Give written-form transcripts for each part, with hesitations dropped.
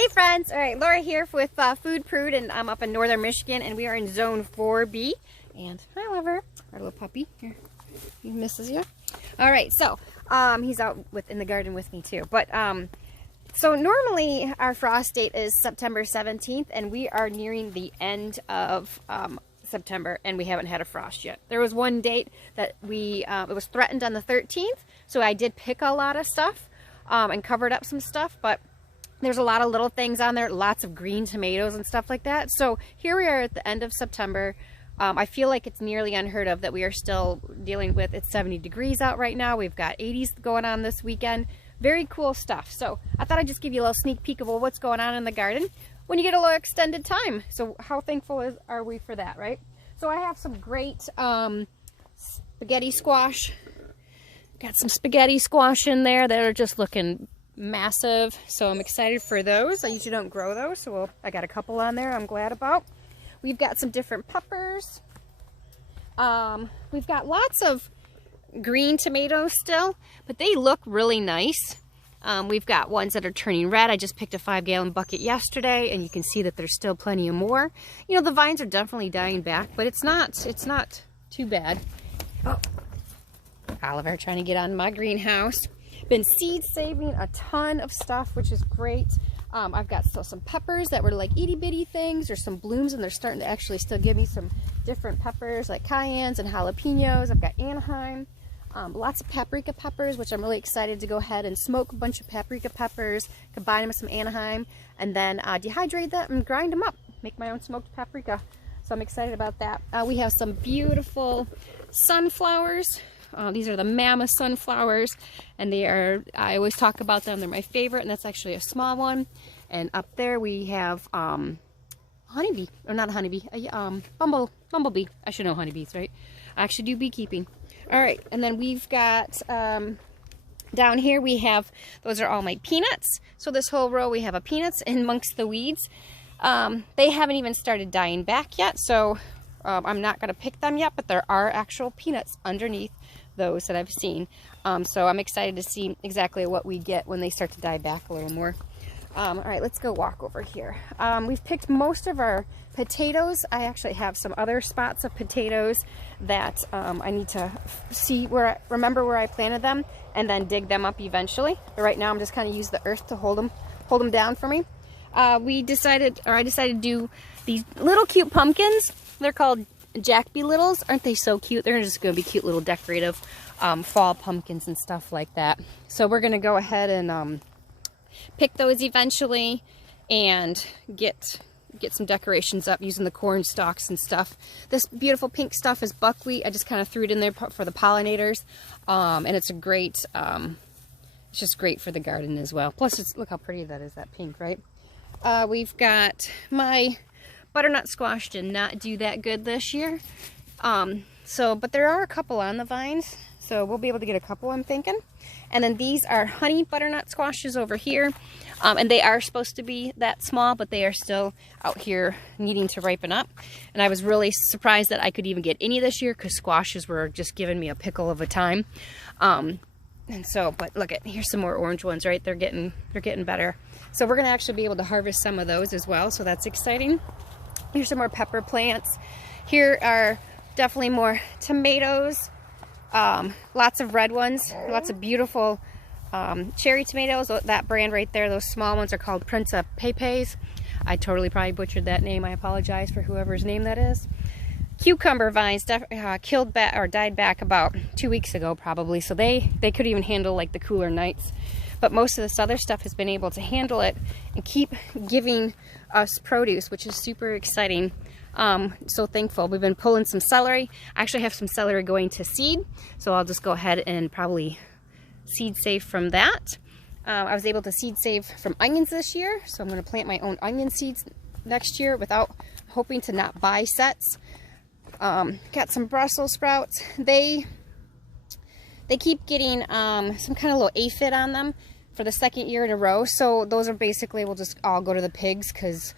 Hey friends! Alright, Laura here with Food Prude, and I'm up in northern Michigan, and we are in zone 4B. And hi, Oliver, our little puppy. Here, he misses you. Alright, so he's out in the garden with me too. But so normally our frost date is September 17th, and we are nearing the end of September, and we haven't had a frost yet. There was one date that it was threatened on the 13th, so I did pick a lot of stuff and covered up some stuff, but there's a lot of little things on there, lots of green tomatoes and stuff like that. So here we are at the end of September. I feel like it's nearly unheard of that we are still dealing with, it's 70 degrees out right now. We've got 80s going on this weekend. Very cool stuff. So I thought I'd just give you a little sneak peek of what's going on in the garden when you get a little extended time. So how thankful are we for that, right? So I have some great spaghetti squash. Got some spaghetti squash in there that are just looking massive, so I'm excited for those. I usually don't grow those, so I got a couple on there I'm glad about. We've got some different peppers. We've got lots of green tomatoes still, but they look really nice. We've got ones that are turning red. I just picked a 5-gallon bucket yesterday, and you can see that there's still plenty of more. You know, the vines are definitely dying back, but it's not too bad. Oh, Oliver trying to get on my greenhouse. Been seed saving a ton of stuff, which is great. I've got still some peppers that were like itty bitty things. There's some blooms, and they're starting to actually still give me some different peppers like cayennes and jalapenos. I've got Anaheim, lots of paprika peppers, which I'm really excited to go ahead and smoke a bunch of paprika peppers, combine them with some Anaheim, and then dehydrate them and grind them up, make my own smoked paprika. So I'm excited about that. We have some beautiful sunflowers. These are the Mama sunflowers, and they are, I always talk about them, they're my favorite, and that's actually a small one. And up there we have honeybee, or not a honeybee, bumblebee. I should know honeybees, right? I actually do beekeeping. All right, and then we've got down here we have, those are all my peanuts. So this whole row we have a peanuts in amongst the weeds. They haven't even started dying back yet, so I'm not going to pick them yet, but there are actual peanuts underneath those that I've seen. So I'm excited to see exactly what we get when they start to die back a little more. All right, let's go walk over here. We've picked most of our potatoes. I actually have some other spots of potatoes that I need to see remember where I planted them, and then dig them up eventually. But right now I'm just kind of use the earth to hold them down for me. I decided to do these little cute pumpkins. They're called Jack Be Littles. Aren't they so cute? They're just going to be cute little decorative fall pumpkins and stuff like that. So we're going to go ahead and pick those eventually and get some decorations up using the corn stalks and stuff. This beautiful pink stuff is buckwheat. I just kind of threw it in there for the pollinators, and it's a great, it's just great for the garden as well. Plus, look how pretty that is, that pink, right? We've got my butternut squash did not do that good this year. But there are a couple on the vines, so we'll be able to get a couple, I'm thinking. And then these are honey butternut squashes over here. And they are supposed to be that small, but they are still out here needing to ripen up. And I was really surprised that I could even get any this year, because squashes were just giving me a pickle of a time. But look here's some more orange ones, right? They're getting better. So we're gonna actually be able to harvest some of those as well, so that's exciting. Here's some more pepper plants. Here are definitely more tomatoes. Lots of red ones, lots of beautiful cherry tomatoes. That brand right there, those small ones are called Prince of Pepes. I totally probably butchered that name. I apologize for whoever's name that is. Cucumber vines died back about 2 weeks ago probably, so they could even handle like the cooler nights. But most of this other stuff has been able to handle it and keep giving us produce, which is super exciting. So thankful. We've been pulling some celery. I actually have some celery going to seed, so I'll just go ahead and probably seed save from that. I was able to seed save from onions this year, so I'm going to plant my own onion seeds next year without hoping to not buy sets. Got some Brussels sprouts. They keep getting some kind of little aphid on them for the second year in a row, so those are basically, will just all go to the pigs, because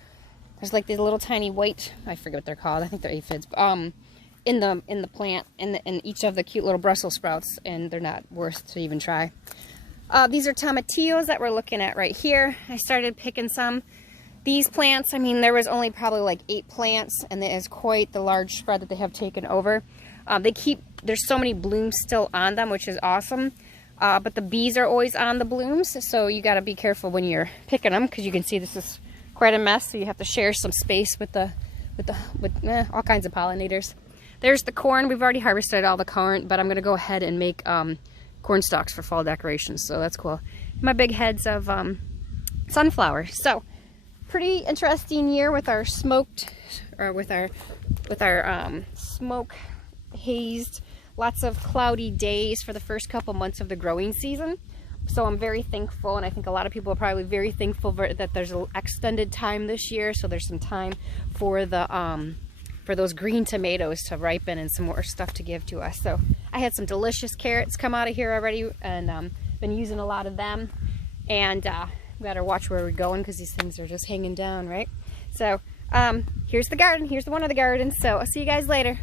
there's like these little tiny white, I forget what they're called, I think they're aphids, in the plant, in each of the cute little Brussels sprouts, and they're not worth to even try. These are tomatillos that we're looking at right here. I started picking some. These plants, I mean, there was only probably like 8 plants, and it is quite the large spread that they have taken over. There's so many blooms still on them, which is awesome. But the bees are always on the blooms, so you got to be careful when you're picking them, because you can see this is quite a mess. So you have to share some space with all kinds of pollinators. There's the corn. We've already harvested all the corn, but I'm going to go ahead and make corn stalks for fall decorations, so that's cool. My big heads of sunflower. So pretty interesting year with our smoked, or with our smoke hazed. Lots of cloudy days for the first couple months of the growing season. So I'm very thankful, and I think a lot of people are probably very thankful that there's an extended time this year, so there's some time for the for those green tomatoes to ripen and some more stuff to give to us. So I had some delicious carrots come out of here already, and been using a lot of them. And we better watch where we're going, because these things are just hanging down, right? So here's the garden. Here's one of the gardens. So I'll see you guys later.